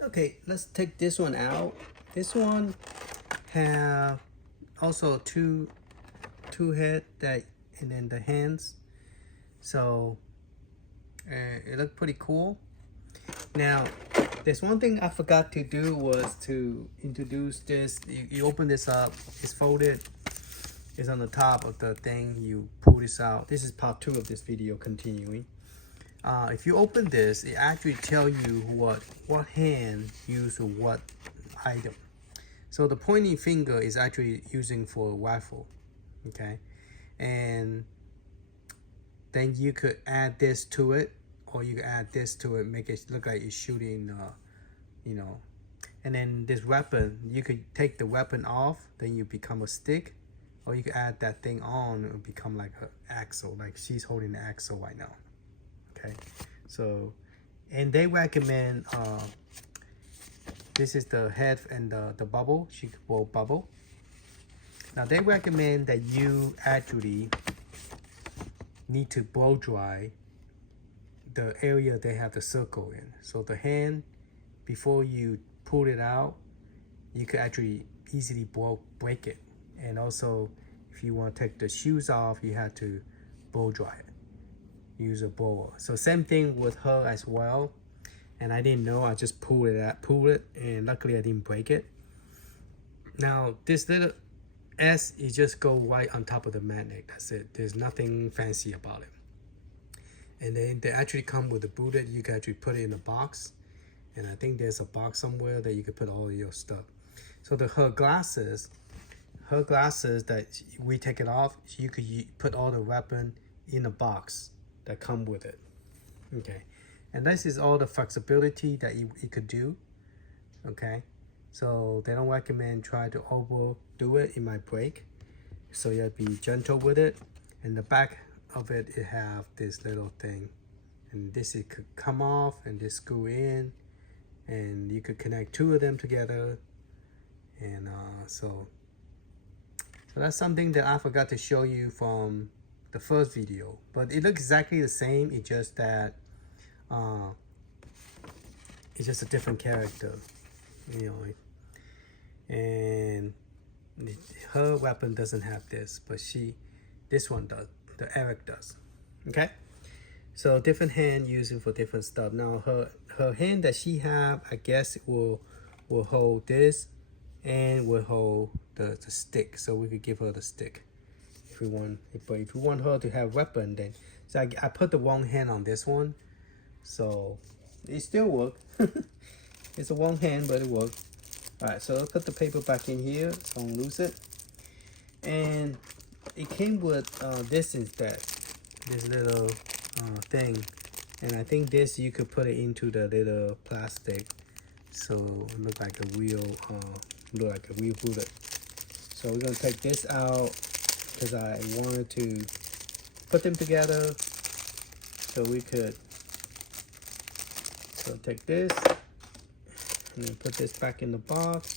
Okay, let's take this one out. This one have also two head that, and then the hands. So it looked pretty cool. Now, there's one thing I forgot to do was to introduce this. You open this up, it's folded, it's on the top of the thing. You pull this out. This is part 2 of this video continuing. If you open this, it actually tell you what hand use what item. So the pointing finger is actually using for a rifle, okay? And then you could add this to it, or you could add this to it, make it look like you're shooting, you know. And then this weapon, you could take the weapon off, then you become a stick, or you could add that thing on, it will become like an axle, like she's holding the axle right now. Okay, so, and they recommend, this is the head and the bubble, she could blow bubble. Now they recommend that you actually need to blow dry the area they have the circle in. So the hand, before you pull it out, you could actually easily break it. And also, if you want to take the shoes off, you have to blow dry it. Use a blower. So same thing with her as well. And I didn't know, I just pulled it, and luckily I didn't break it. Now this little S is just go right on top of the magnet. That's it. There's nothing fancy about it. And then they actually come with a booted. You can actually put it in a box. And I think there's a box somewhere that you can put all your stuff. So her glasses that we take it off, you could put all the weapon in a box that come with it. Okay, and this is all the flexibility that you could do. Okay, so they don't recommend try to overdo it, it might break. So you have to be gentle with it. And the back of it, it have this little thing, and this it could come off and just screw in, and you could connect 2 of them together. And so that's something that I forgot to show you from the first video, but it looks exactly the same. It's just that it's just a different character, you know. And her weapon doesn't have this, but this one does. The Eric does. Okay, so different hand using for different stuff. Now her hand that she have, I guess it will hold this, and will hold the stick. So we could give her the stick if we want. But if we want her to have weapon, then so I put the wrong hand on this one, so it still work. It's a one hand, but it worked. All right, so let's put the paper back in here. So I'll lose it. And it came with this instead, this little thing. And I think this you could put it into the little plastic, so it look like a real bullet. So we're gonna take this out because I wanted to put them together so we could. So take this and then put this back in the box.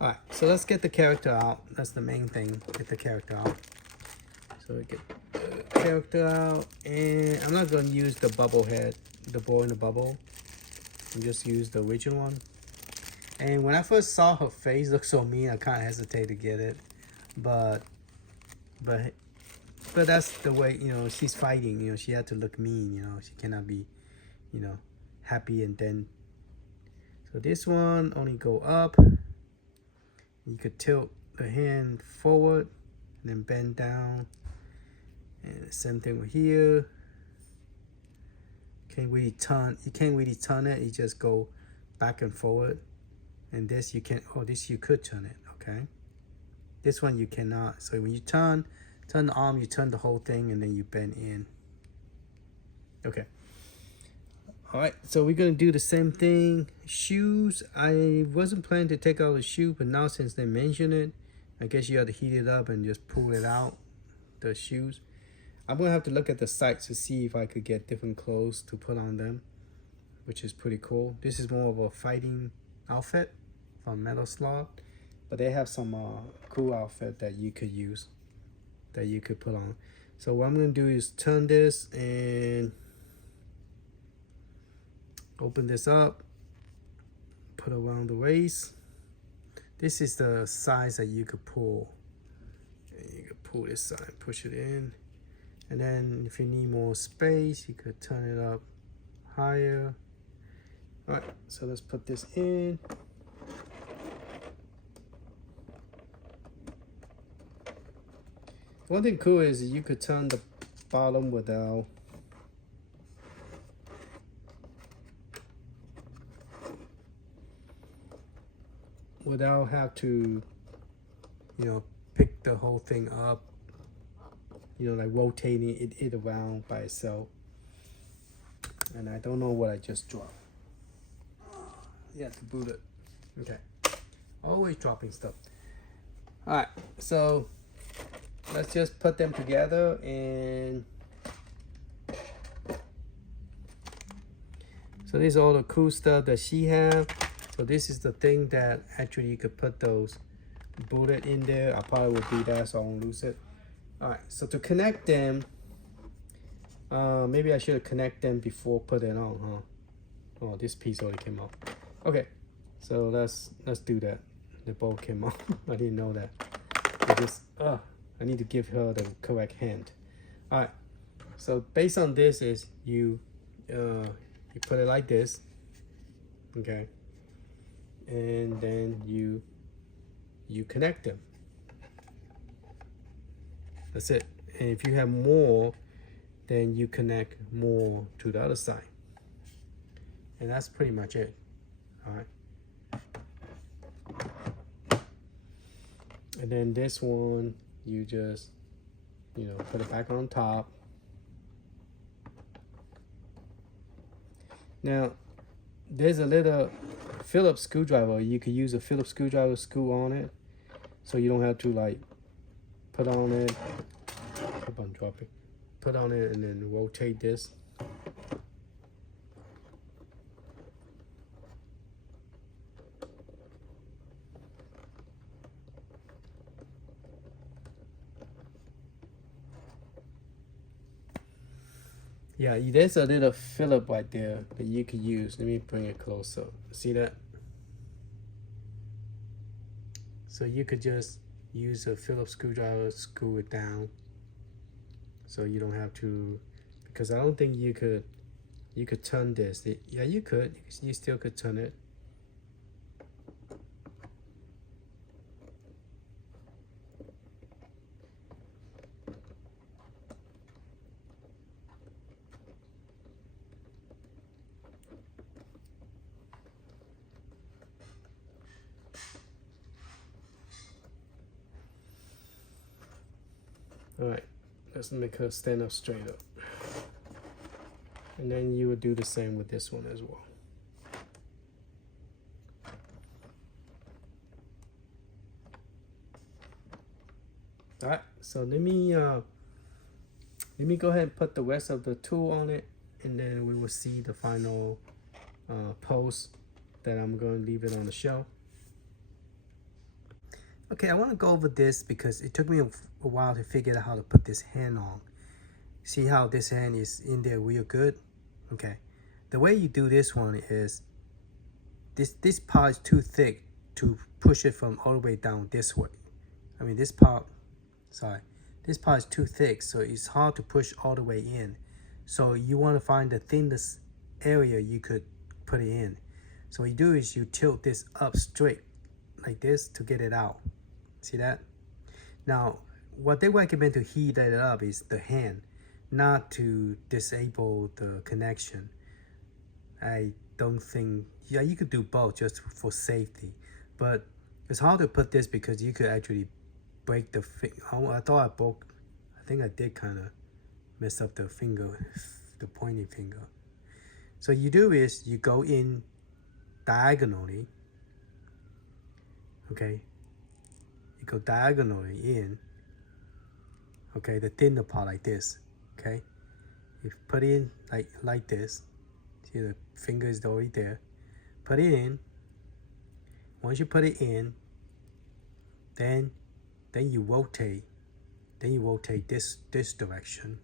All right, so let's get the character out. That's the main thing, get the character out. So we get the character out, and I'm not gonna use the bubble head, the boy in the bubble. I'll just use the original one. And when I first saw her face look so mean, I kind of hesitated to get it, but that's the way, you know, she's fighting. You know, she had to look mean. You know, she cannot be, you know, happy. And then, so this one only go up. You could tilt the hand forward and then bend down. And the same thing with here. You can't really turn it. You just go back and forward. And this you can, this you could turn it, okay? This one you cannot. So when you turn the arm, you turn the whole thing, and then you bend in. Okay. All right, so we're gonna do the same thing. Shoes, I wasn't planning to take out the shoe, but now since they mention it, I guess you have to heat it up and just pull it out, the shoes. I'm gonna have to look at the site to see if I could get different clothes to put on them, which is pretty cool. This is more of a fighting outfit from Metal Slug, but they have some cool outfit that you could use, that you could put on. So what I'm gonna do is turn this, and Open this up, put around the waist. This is the size that you could pull. And you could pull this side, push it in. And then if you need more space, you could turn it up higher. All right, so let's put this in. One thing cool is you could turn the bottom without have to, you know, pick the whole thing up, you know, like rotating it around by itself. And I don't know what I just dropped. Yeah, to boot it. Okay, always dropping stuff. All right, so let's just put them together. And so these are all the cool stuff that she have. So this is the thing that actually you could put those bullet in there. I probably will do that so I won't lose it. All right, so to connect them, maybe I should have connected them before put it on, huh? Oh, this piece already came off. Okay, so let's do that. The bolt came off. I didn't know that. I need to give her the correct hand. All right, so based on this is you put it like this, okay, and then you connect them. That's it. And if you have more, then you connect more to the other side, and that's pretty much it. All right. And then this one, you just, you know, put it back on top. Now, there's a little Phillips screwdriver. You could use a Phillips screwdriver, screw on it, so you don't have to like put on it. Keep on dropping. Put on it and then rotate this. Yeah, there's a little Phillip right there that you could use. Let me bring it closer. See that? So you could just use a Phillips screwdriver, screw it down. So you don't have to, because I don't think you could turn this. Yeah, you could. You still could turn it. All right, let's make her stand up straight up. And then you would do the same with this one as well. All right, so let me go ahead and put the rest of the tool on it, and then we will see the final pose that I'm going to leave it on the shelf. Okay, I want to go over this because it took me a while to figure out how to put this hand on. See how this hand is in there real good? Okay, the way you do this one is this part is too thick to push it from all the way down this way. I mean, this part is too thick, so it's hard to push all the way in. So you want to find the thinnest area you could put it in. So what you do is you tilt this up straight like this to get it out. See that? Now, what they recommend to heat it up is the hand, not to disable the connection. I don't think, yeah, you could do both just for safety, but it's hard to put this because you could actually break the finger. I thought I broke, I think I did kind of mess up the finger, the pointing finger. So you do is you go in diagonally, okay? You go diagonally in, okay, the thinner part like this, okay? You put it in like this. See the finger is already there. Put it in. Once you put it in, then you rotate. Then you rotate this direction,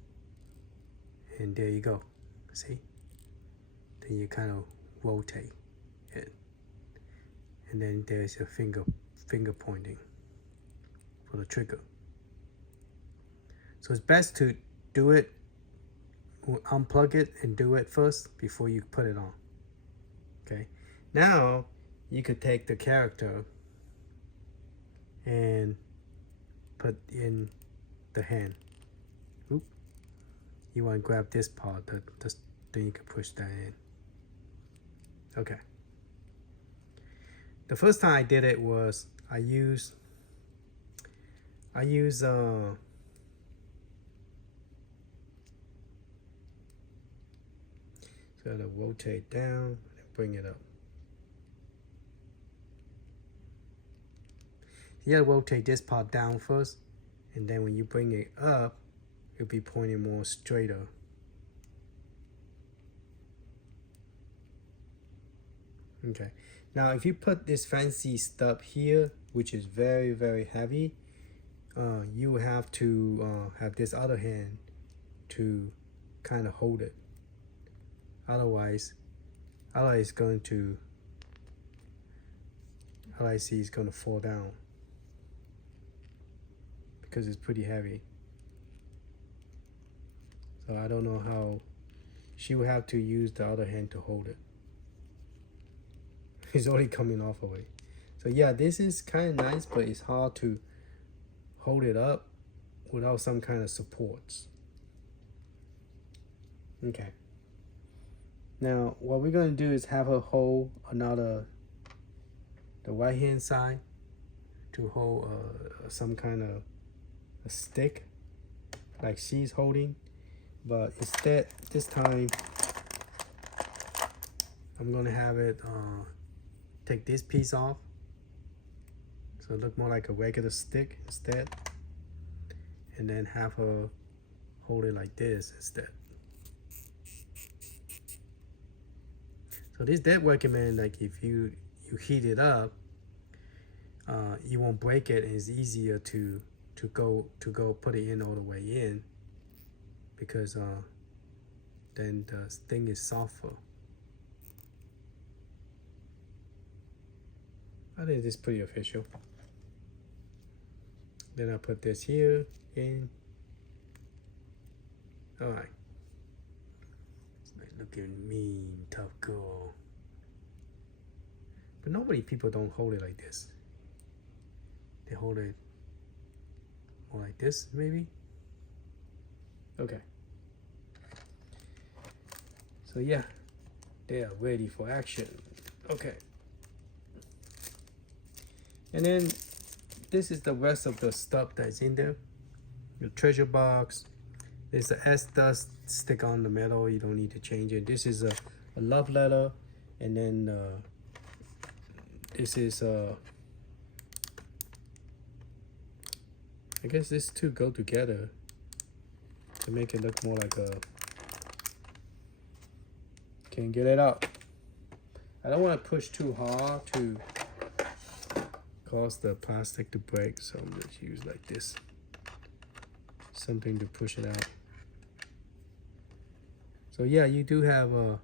and there you go. See? Then you kind of rotate it. And then there's a finger pointing for the trigger. So it's best to do it, unplug it and do it first before you put it on. Okay, now you could take the character and put in the hand. Oop. You want to grab this part, then you can push that in. Okay. The first time I did it was I use so to rotate down and bring it up. You gotta rotate this part down first, and then when you bring it up, it'll be pointing more straighter. Okay, now if you put this fancy stub here, which is very, very heavy, you have to have this other hand to kind of hold it. Otherwise it's going to fall down because it's pretty heavy. So I don't know how she will have to use the other hand to hold it. It's already coming off already. So yeah, this is kind of nice, but it's hard to hold it up without some kind of supports. Okay. Now what we're going to do is have her hold the right hand side to hold some kind of a stick like she's holding, but instead this time I'm going to have it take this piece off, so it look more like a regular stick instead, and then have her hold it like this instead. So this did recommend, like, if you heat it up, you won't break it, and it's easier to go put it in all the way in, because then the thing is softer. I think this is pretty official. Then I put this here in. All right. It's like looking mean, tough girl. But normally people don't hold it like this. They hold it more like this, maybe. Okay. So yeah, they are ready for action. Okay. And then this is the rest of the stuff that's in there. Your treasure box. There's a S dust stick on the metal. You don't need to change it. This is a love letter. And then this is I guess these two go together to make it look more like a, can't get it out. I don't want to push too hard to cause the plastic to break, so I'm just use like this, something to push it out. So yeah, you do have a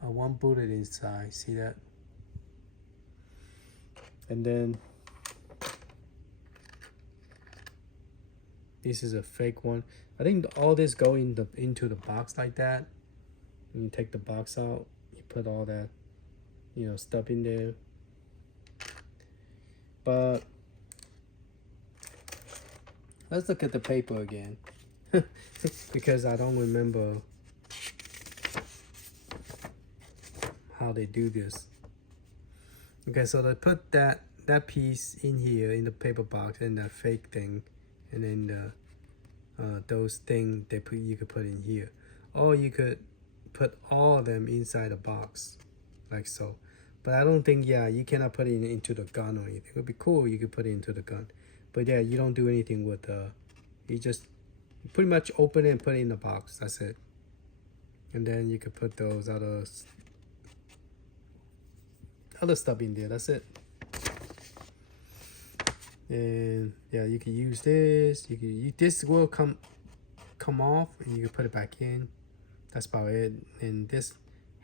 one bullet inside, see that? And then this is a fake one. I think all this go into the box like that. When you take the box out, you put all that, stuff in there. But let's look at the paper again, because I don't remember how they do this. Okay, so they put that piece in here in the paper box, and that fake thing, and then those things you could put in here, or you could put all of them inside the box, like so. But I don't think, you cannot put it into the gun or anything. It would be cool, you could put it into the gun. But yeah, you don't do anything with, you just pretty much open it and put it in the box. That's it. And then you could put those other stuff in there. That's it. And yeah, you can use this. This will come off, and you can put it back in. That's about it. And this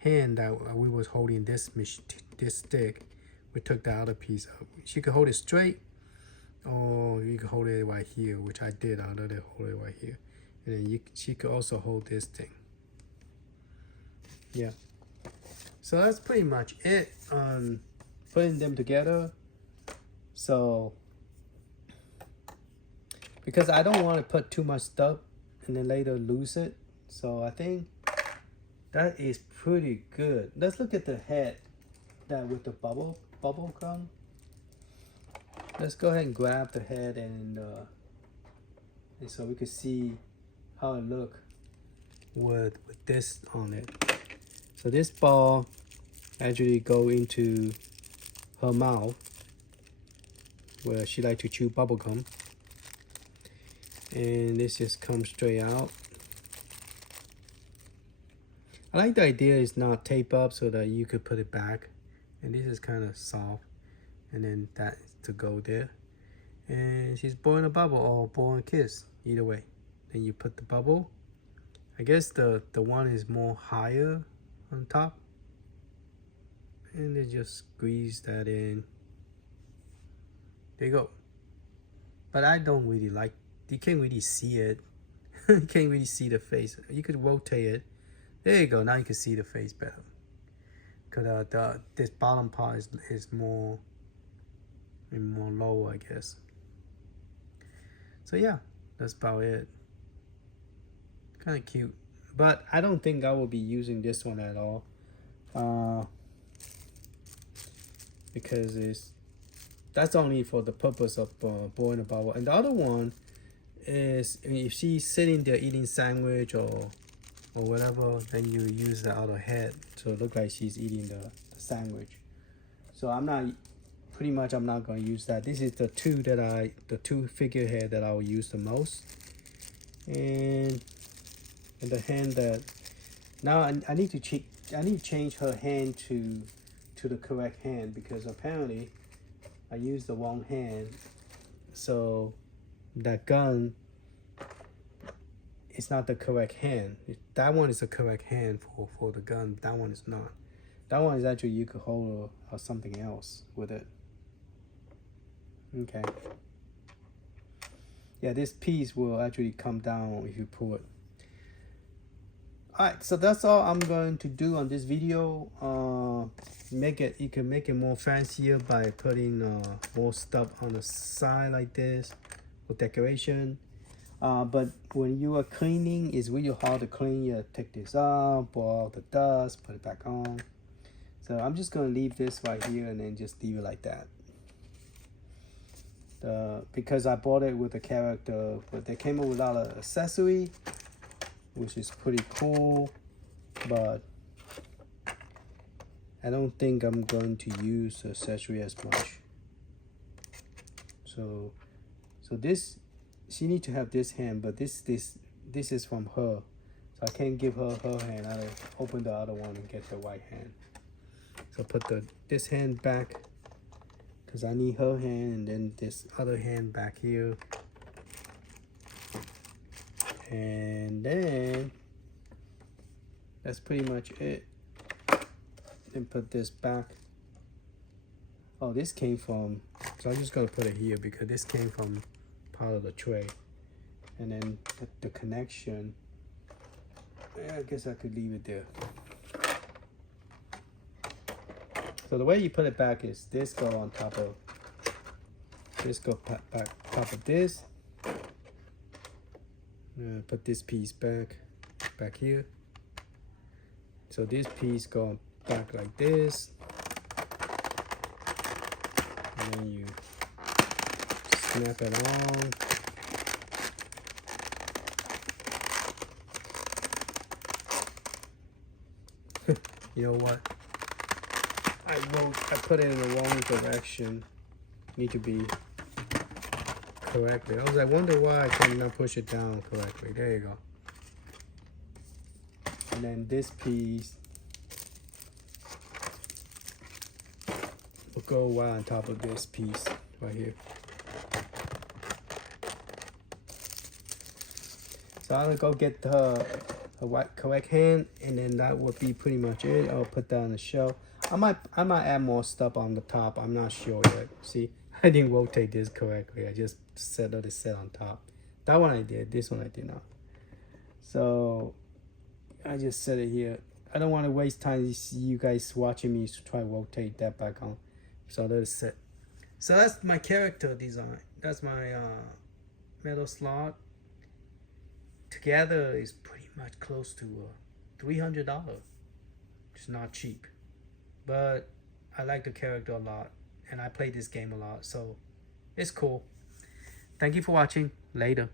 hand that we was holding this stick, we took the other piece up. She could hold it straight, or you could hold it right here, which I did. I let it hold it right here, and then she could also hold this thing. Yeah. So that's pretty much it on putting them together. So because I don't want to put too much stuff and then later lose it, so I think that is pretty good. Let's look at the head that with the bubble gum. Let's go ahead and grab the head and so we can see how it look with this on it. So this ball actually go into her mouth where she like to chew bubble gum, and this just comes straight out. I like the idea is not tape up so that you could put it back, and this is kind of soft, and then that to go there, and she's blowing a bubble or blowing a kiss, either way. Then you put the bubble. I guess the one is more higher on top, and then just squeeze that in. There you go. But I don't really like, you can't really see it. You can't really see the face. You could rotate it. There you go. Now you can see the face better. Because this bottom part is more low, I guess. So yeah, that's about it. Kind of cute. But I don't think I will be using this one at all. Because that's only for the purpose of blowing a bubble. And the other one is if she's sitting there eating sandwich or whatever, then you use the other head so it look like she's eating the sandwich. So I'm not going to use that. This is the two figurehead that I will use the most. And the hand that now I need to change her hand to the correct hand, because apparently I used the wrong hand. So that gun is not the correct hand. That one is the correct hand for the gun. That one is not. That one is actually you could hold or something else with it. Okay. Yeah, this piece will actually come down if you pull it. Alright, so that's all I'm going to do on this video. You can make it more fancier by putting more stuff on the side like this for decoration. But when you are cleaning, it's really hard to clean. You take this off, blow out the dust, put it back on. So I'm just gonna leave this right here and then just leave it like that. Because I bought it with the character, but they came up without an accessory, which is pretty cool, but I don't think I'm going to use the accessory as much. So this, she need to have this hand, but this is from her, so I can't give her hand. I'll open the other one and get the right hand. So put this hand back, because I need her hand, and then this other hand back here. And then that's pretty much it. Then put this back. Oh, this came from, so I'm just gonna put it here because this came from part of the tray. And then the connection, I guess I could leave it there. So the way you put it back is this go on top of this, go back top of this. Put this piece back here. So this piece go back like this, and then you snap it on. You know what? I put it in the wrong direction. Need to be correctly. I wonder why I cannot push it down correctly. There you go. And then this piece will go right on top of this piece right here. So I'm gonna go get her correct hand, and then that would be pretty much it. I'll put that on the shelf. I might add more stuff on the top. I'm not sure yet. See, I didn't rotate this correctly. I just let it set on top. That one I did. This one I did not. So I just set it here. I don't want to waste time you guys watching me try to rotate that back on. So let it sit. So that's my character design. That's my Metal Slug. Together is pretty much close to $300. It's not cheap, but I like the character a lot, and I play this game a lot, so it's cool. Thank you for watching. Later.